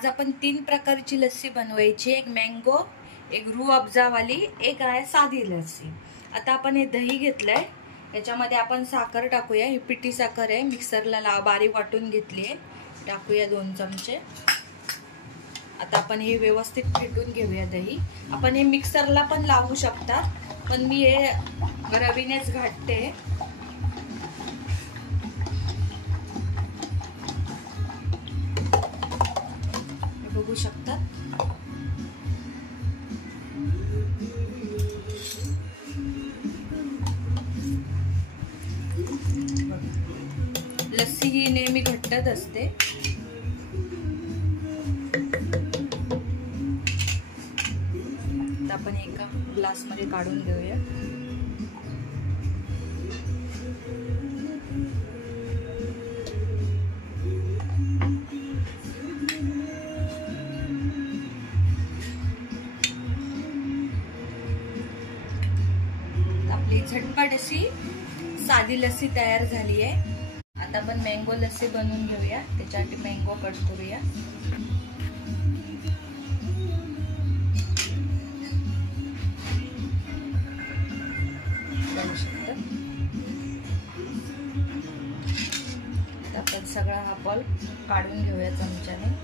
आज आपण 3 प्रकारची लस्सी बनवायची, एक मँगो, एक रूह अफजावाली, एक आहे साधी लस्सी। आता आपण हे दही घेतलंय, याच्यामध्ये आपण साखर टाकूया। ही पिठी साखर आहे, मिक्सरला बारीक वाटून घेतली आहे, टाकूया 2 चमचे। आता आपण हे व्यवस्थित फेटून घेऊया दही। आपण हे मिक्सरला पण लावू शकता, पण मी हे रवीनेच घाटते। बघू शकता लस्सी ही नेहमी घट्टच असते। आता आपण एका ग्लास मध्ये काढून घेऊया। आपली झटपट अशी साधी लस्सी तयार झाली आहे। आता आपण मँगो लस्सी बनवून घेऊया। त्याच्यासाठी मँगो कट करूया। आपण सगळा हा पल्प काढून घेऊया चमच्याने।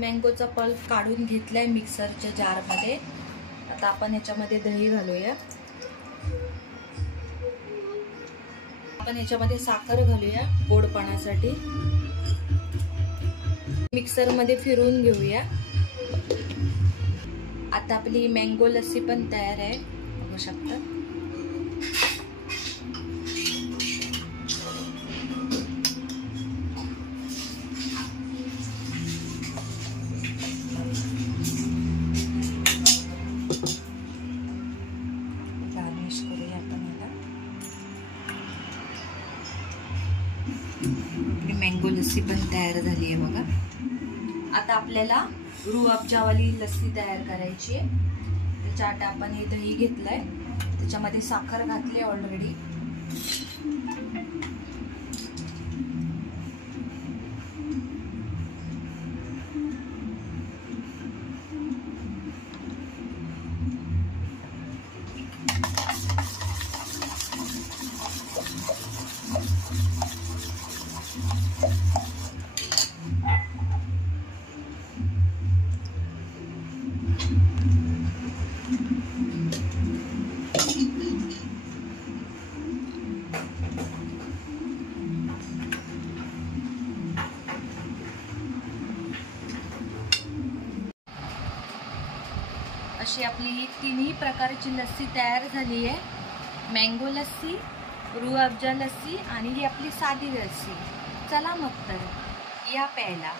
मँगोचा पल्प काढून घेतलाय मिक्सरच्या जार मध्ये। आता आपण याच्यामध्ये दही घालूया। आपण याच्यामध्ये साखर घालूया गोडपणासाठी। मिक्सर मध्ये फिरवून घेऊया। आता आपली मँगो लस्सी पण तयार आहे, बघू शकता। गार्निश करूया आपण याला। मँगो लस्सी पण तयार झाली आहे बघा। आता आपल्याला रूह अफजावाली लस्सी तयार करायची आहे। त्याच्यात आपण हे दही घेतलंय, त्याच्यामध्ये साखर घातली ऑलरेडी। अशी आपली ही 3ही प्रकारची लस्सी तयार झाली आहे। मँगो लस्सी, रूह अफजा लस्सी आणि ही आपली साधी लस्सी। चला मग तर या प्यायला।